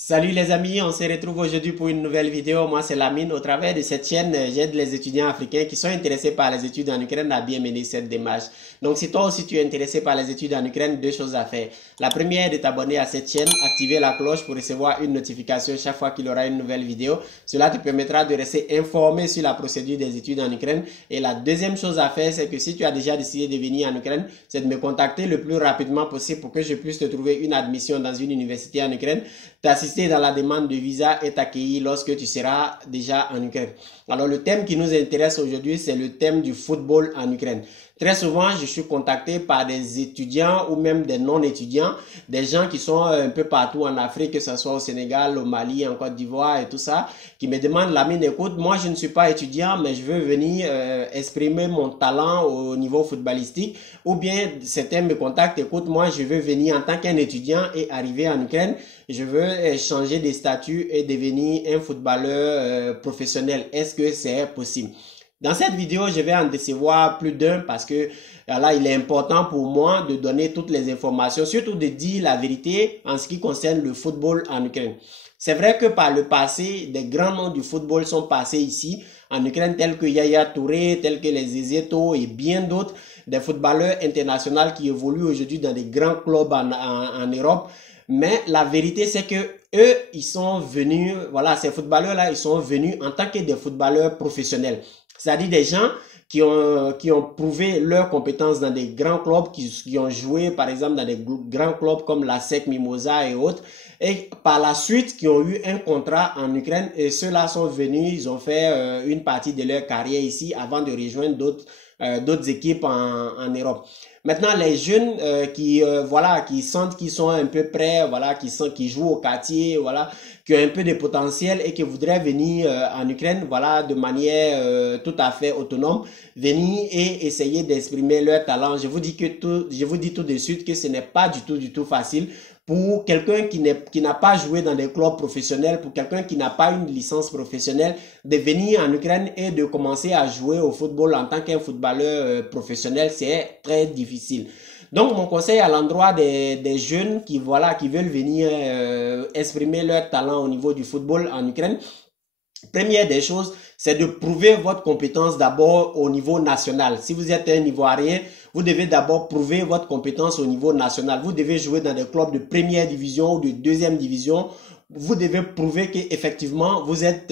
Salut les amis, on se retrouve aujourd'hui pour une nouvelle vidéo. Moi c'est Lamine. Au travers de cette chaîne, j'aide les étudiants africains qui sont intéressés par les études en Ukraine à bien mener cette démarche. Donc si toi aussi tu es intéressé par les études en Ukraine, deux choses à faire. La première est de t'abonner à cette chaîne, activer la cloche pour recevoir une notification chaque fois qu'il y aura une nouvelle vidéo. Cela te permettra de rester informé sur la procédure des études en Ukraine. Et la deuxième chose à faire, c'est que si tu as déjà décidé de venir en Ukraine, c'est de me contacter le plus rapidement possible pour que je puisse te trouver une admission dans une université en Ukraine, t'assister dans la demande de visa et t'accueillir lorsque tu seras déjà en Ukraine. Alors le thème qui nous intéresse aujourd'hui, c'est le thème du football en Ukraine. Très souvent, je suis contacté par des étudiants ou même des non-étudiants, des gens qui sont un peu partout en Afrique, que ce soit au Sénégal, au Mali, en Côte d'Ivoire et tout ça, qui me demandent, Lamine, écoute, moi je ne suis pas étudiant, mais je veux venir exprimer mon talent au niveau footballistique. Ou bien certains me contactent, écoute, moi je veux venir en tant qu'un étudiant et arriver en Ukraine. Je veux changer de statut et devenir un footballeur professionnel. Est-ce que c'est possible? Dans cette vidéo, je vais en décevoir plus d'un parce que là, il est important pour moi de donner toutes les informations, surtout de dire la vérité en ce qui concerne le football en Ukraine. C'est vrai que par le passé, des grands noms du football sont passés ici en Ukraine, tels que Yaya Touré, tels que les Ezeto et bien d'autres, des footballeurs internationaux qui évoluent aujourd'hui dans des grands clubs en Europe. Mais la vérité, c'est que eux, ils sont venus, voilà, ces footballeurs-là, ils sont venus en tant que des footballeurs professionnels. C'est-à-dire des gens qui ont prouvé leurs compétences dans des grands clubs, qui ont joué, par exemple, dans des grands clubs comme la SEC Mimosa et autres, et par la suite, qui ont eu un contrat en Ukraine, et ceux-là sont venus, ils ont fait une partie de leur carrière ici avant de rejoindre d'autres équipes en Europe. Maintenant, les jeunes voilà, qui sentent qu'ils sont un peu prêts, voilà, qui jouent au quartier, voilà, qui ont un peu de potentiel et qui voudraient venir en Ukraine, voilà, de manière tout à fait autonome, venir et essayer d'exprimer leur talent. Je vous dis tout de suite que ce n'est pas du tout facile pour quelqu'un qui n'a pas joué dans des clubs professionnels, pour quelqu'un qui n'a pas une licence professionnelle, de venir en Ukraine et de commencer à jouer au football en tant qu'un footballeur professionnel, c'est très difficile. Donc, mon conseil à l'endroit des jeunes qui veulent venir exprimer leur talent au niveau du football en Ukraine, première des choses, c'est de prouver votre compétence d'abord au niveau national. Si vous êtes un Ivoirien, vous devez d'abord prouver votre compétence au niveau national. Vous devez jouer dans des clubs de première division ou de deuxième division. Vous devez prouver qu'effectivement, vous êtes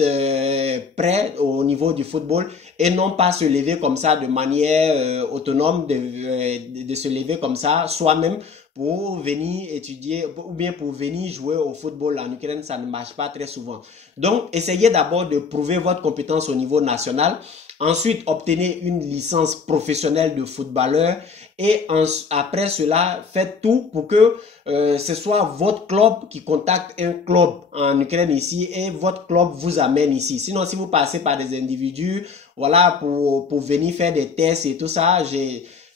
prêt au niveau du football et non pas se lever comme ça de manière autonome, de se lever comme ça soi-même pour venir étudier ou bien pour venir jouer au football en Ukraine, ça ne marche pas très souvent. Donc, essayez d'abord de prouver votre compétence au niveau national. Ensuite, obtenez une licence professionnelle de footballeur et après cela, faites tout pour que ce soit votre club qui contacte un club en Ukraine ici et votre club vous amène ici. Sinon, si vous passez par des individus, voilà, pour venir faire des tests et tout ça,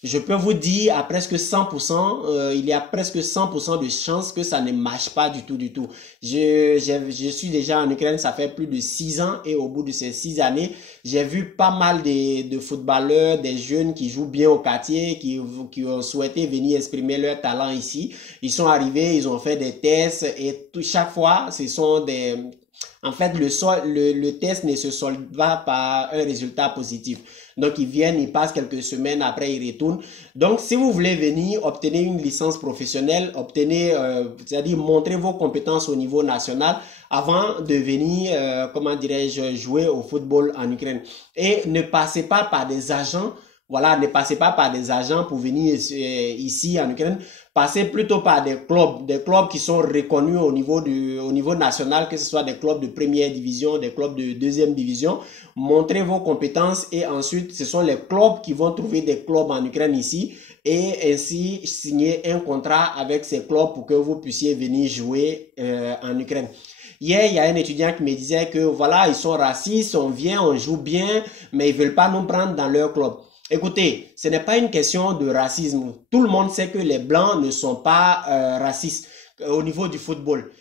je peux vous dire à presque 100%, il y a presque 100% de chances que ça ne marche pas du tout, du tout. Je suis déjà en Ukraine, ça fait plus de 6 ans et au bout de ces 6 années, j'ai vu pas mal de footballeurs, des jeunes qui jouent bien au quartier, qui ont souhaité venir exprimer leur talent ici. Ils sont arrivés, ils ont fait des tests et chaque fois, ce sont des... En fait, le test ne se solde pas par un résultat positif. Donc, ils viennent, ils passent quelques semaines, après ils retournent. Donc, si vous voulez venir, obtenez une licence professionnelle, c'est-à-dire montrer vos compétences au niveau national avant de venir, comment dirais-je, jouer au football en Ukraine. Et ne passez pas par des agents. Voilà, ne passez pas par des agents pour venir ici en Ukraine. Passez plutôt par des clubs qui sont reconnus au niveau national, que ce soit des clubs de première division, des clubs de deuxième division. Montrez vos compétences et ensuite, ce sont les clubs qui vont trouver des clubs en Ukraine ici et ainsi signer un contrat avec ces clubs pour que vous puissiez venir jouer en Ukraine. Hier, il y a un étudiant qui me disait que voilà, ils sont racistes, on vient, on joue bien, mais ils veulent pas nous prendre dans leur club. Écoutez, ce n'est pas une question de racisme. Tout le monde sait que les Blancs ne sont pas racistes au niveau du football.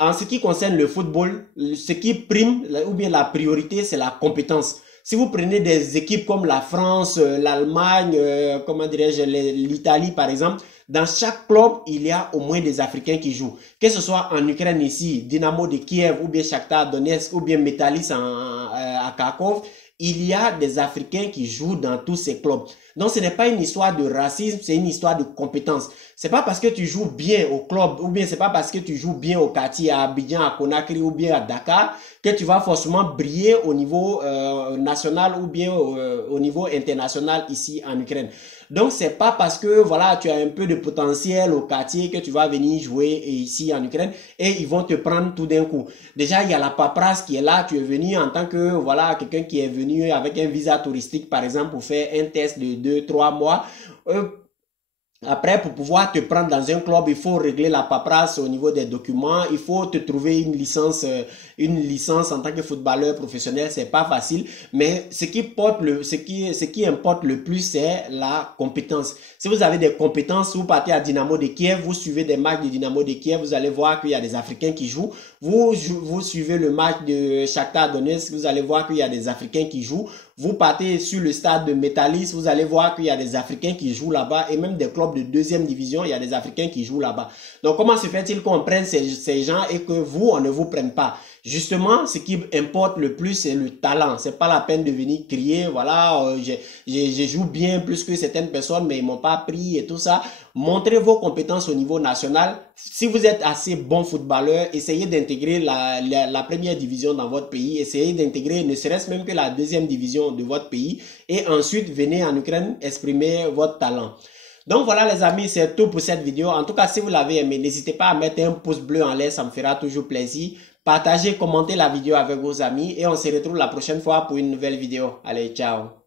En ce qui concerne le football, ce qui prime ou bien la priorité, c'est la compétence. Si vous prenez des équipes comme la France, l'Allemagne, comment dirais-je, l'Italie par exemple, Dans chaque club, il y a au moins des Africains qui jouent. Que ce soit en Ukraine ici, Dynamo de Kiev, ou bien Shakhtar Donetsk, ou bien Metalist à Kharkov, il y a des Africains qui jouent dans tous ces clubs. Donc, ce n'est pas une histoire de racisme, c'est une histoire de compétence. C'est pas parce que tu joues bien au club, ou bien c'est pas parce que tu joues bien au quartier, à Abidjan, à Conakry, ou bien à Dakar, que tu vas forcément briller au niveau national ou bien au niveau international ici en Ukraine. Donc, c'est pas parce que, voilà, tu as un peu de potentiel au quartier que tu vas venir jouer ici en Ukraine et ils vont te prendre tout d'un coup. Déjà, il y a la paperasse qui est là. Tu es venu en tant que, voilà, quelqu'un qui est venu avec un visa touristique, par exemple, pour faire un test de 2-3 mois. Après, pour pouvoir te prendre dans un club, il faut régler la paperasse au niveau des documents. Il faut te trouver une licence en tant que footballeur professionnel. C'est pas facile, mais ce qui importe le plus, c'est la compétence. Si vous avez des compétences, vous partez à Dynamo de Kiev, vous suivez des matchs de Dynamo de Kiev, vous allez voir qu'il y a des Africains qui jouent. Vous suivez le match de Shakhtar Donetsk, vous allez voir qu'il y a des Africains qui jouent. Vous partez sur le stade de Metalist, vous allez voir qu'il y a des Africains qui jouent là-bas et même des clubs de deuxième division, il y a des Africains qui jouent là-bas. Donc, comment se fait-il qu'on prenne ces gens et que vous, on ne vous prenne pas? Justement, ce qui importe le plus, c'est le talent. C'est pas la peine de venir crier, voilà, je joue bien plus que certaines personnes, mais ils m'ont pas pris et tout ça. Montrez vos compétences au niveau national. Si vous êtes assez bon footballeur, essayez d'intégrer la première division dans votre pays. Essayez d'intégrer ne serait-ce même que la deuxième division de votre pays. Et ensuite, venez en Ukraine exprimer votre talent. Donc voilà les amis, c'est tout pour cette vidéo. En tout cas, si vous l'avez aimé, n'hésitez pas à mettre un pouce bleu en l'air, ça me fera toujours plaisir. Partagez, commentez la vidéo avec vos amis et on se retrouve la prochaine fois pour une nouvelle vidéo. Allez, ciao!